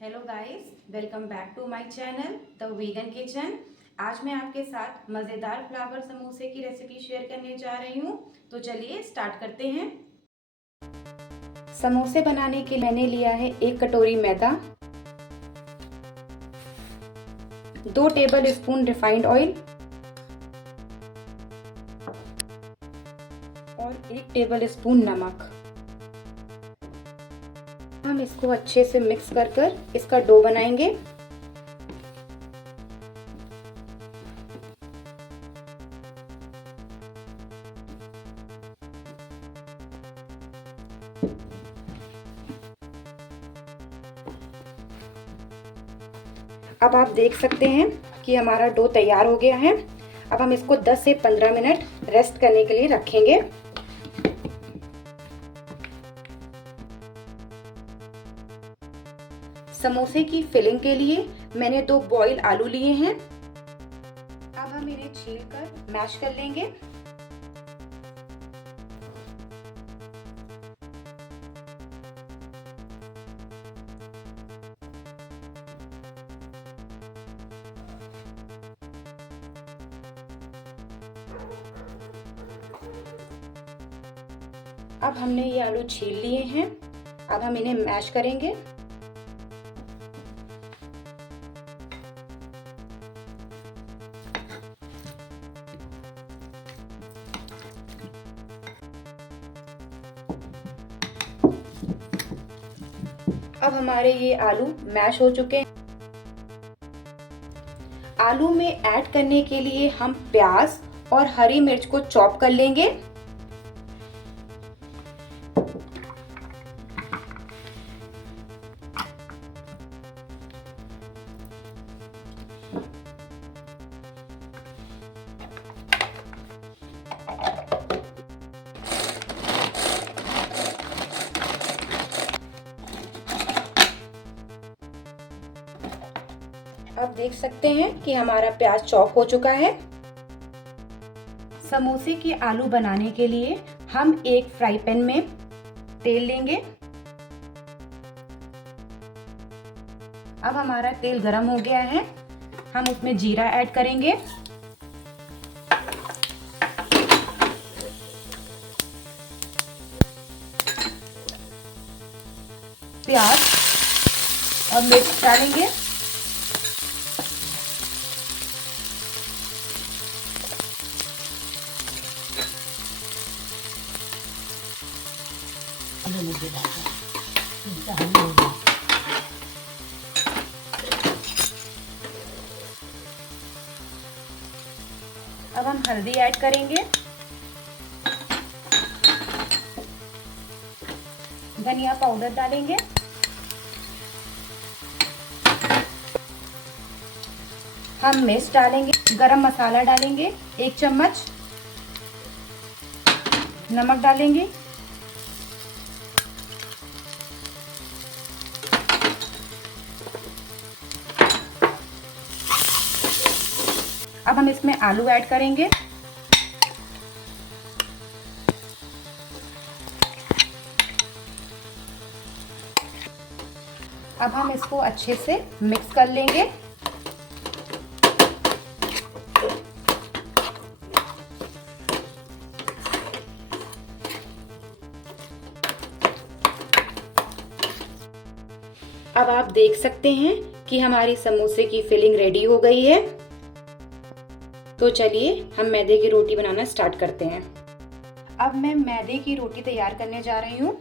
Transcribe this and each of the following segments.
Hello guys, welcome back to my channel the vegan kitchen. आज मैं आपके साथ मज़ेदार फ्लावर समोसे की रेसिपी शेयर करने जा रही हूँ। तो चलिए स्टार्ट करते हैं। समोसे बनाने के लिए मैंने लिया है 1 कटोरी मैदा, 2 टेबल स्पून रिफाइंड ऑयल और 1 टेबल स्पून नमक। हम इसको अच्छे से मिक्स कर इसका डो बनाएंगे। अब आप देख सकते हैं कि हमारा डो तैयार हो गया है। अब हम इसको 10 से 15 मिनट रेस्ट करने के लिए रखेंगे। समोसे की फिलिंग के लिए मैंने 2 बॉयल आलू लिए हैं। अब हम इन्हें छीलकर मैश कर लेंगे। अब हमने ये आलू छील लिए हैं। अब हम इन्हें मैश करेंगे। अब हमारे ये आलू मैश हो चुके हैं। आलू में ऐड करने के लिए हम प्याज और हरी मिर्च को चॉप कर लेंगे। आप देख सकते हैं कि हमारा प्याज चॉप हो चुका है। समोसे के आलू बनाने के लिए हम एक फ्राई पैन में तेल लेंगे। अब हमारा तेल गरम हो गया है। हम उसमें जीरा ऐड करेंगे, प्याज और मिर्च डालेंगे। अब हम हल्दी ऐड करेंगे, धनिया पाउडर डालेंगे, हम मिर्च डालेंगे, गरम मसाला डालेंगे 1 चम्मच, नमक डालेंगे, अब हम इसमें आलू ऐड करेंगे। अब हम इसको अच्छे से मिक्स कर लेंगे। अब आप देख सकते हैं कि हमारी समोसे की फिलिंग रेडी हो गई है। तो चलिए हम मैदे की रोटी बनाना स्टार्ट करते हैं। अब मैं मैदे की रोटी तैयार करने जा रही हूँ।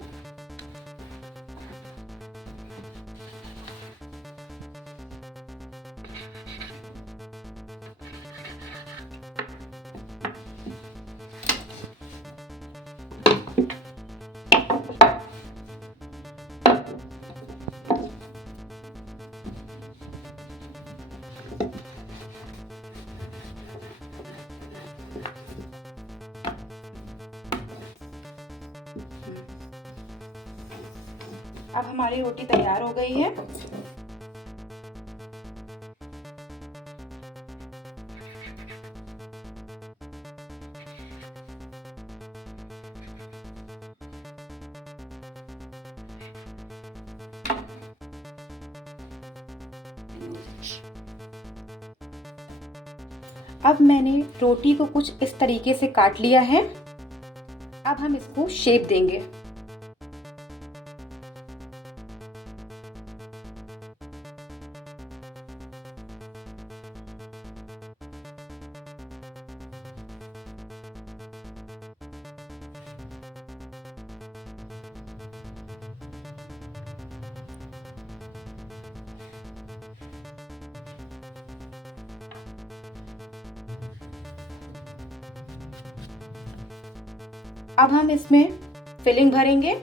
अब हमारी रोटी तैयार हो गई है। अब मैंने रोटी को कुछ इस तरीके से काट लिया है। अब हम इसको शेप देंगे। अब हम इसमें फिलिंग भरेंगे।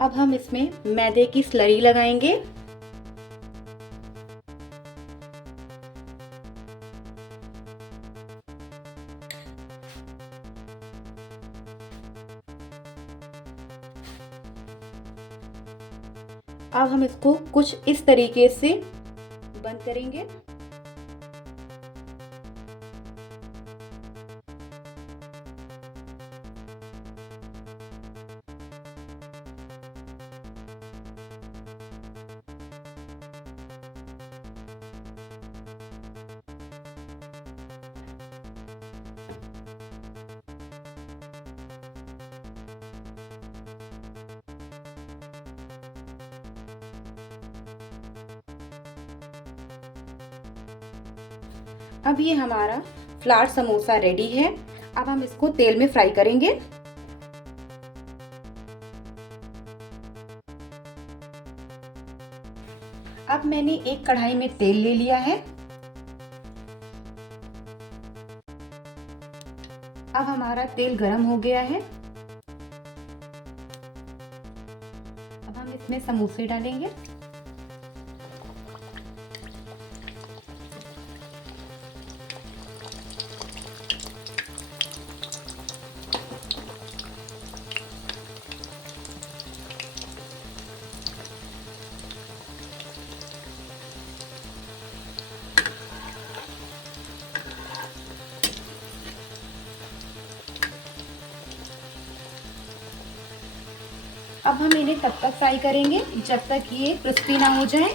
अब हम इसमें मैदे की स्लरी लगाएंगे। अब हम इसको कुछ इस तरीके से बंद करेंगे। अब ये हमारा फ्लावर समोसा रेडी है। अब हम इसको तेल में फ्राई करेंगे। अब मैंने एक कढ़ाई में तेल ले लिया है। अब हमारा तेल गरम हो गया है। अब हम इसमें समोसे डालेंगे। अब हम इन्हें तब तक फ्राई करेंगे जब तक ये क्रिस्पी ना हो जाए।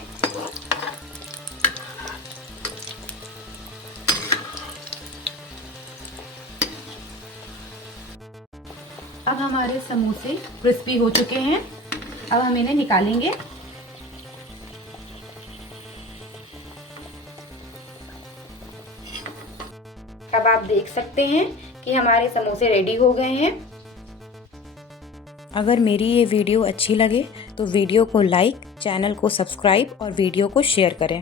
अब हमारे समोसे क्रिस्पी हो चुके हैं। अब हम इन्हें निकालेंगे। अब आप देख सकते हैं कि हमारे समोसे रेडी हो गए हैं। अगर मेरी ये वीडियो अच्छी लगे तो वीडियो को लाइक, चैनल को सब्सक्राइब और वीडियो को शेयर करें।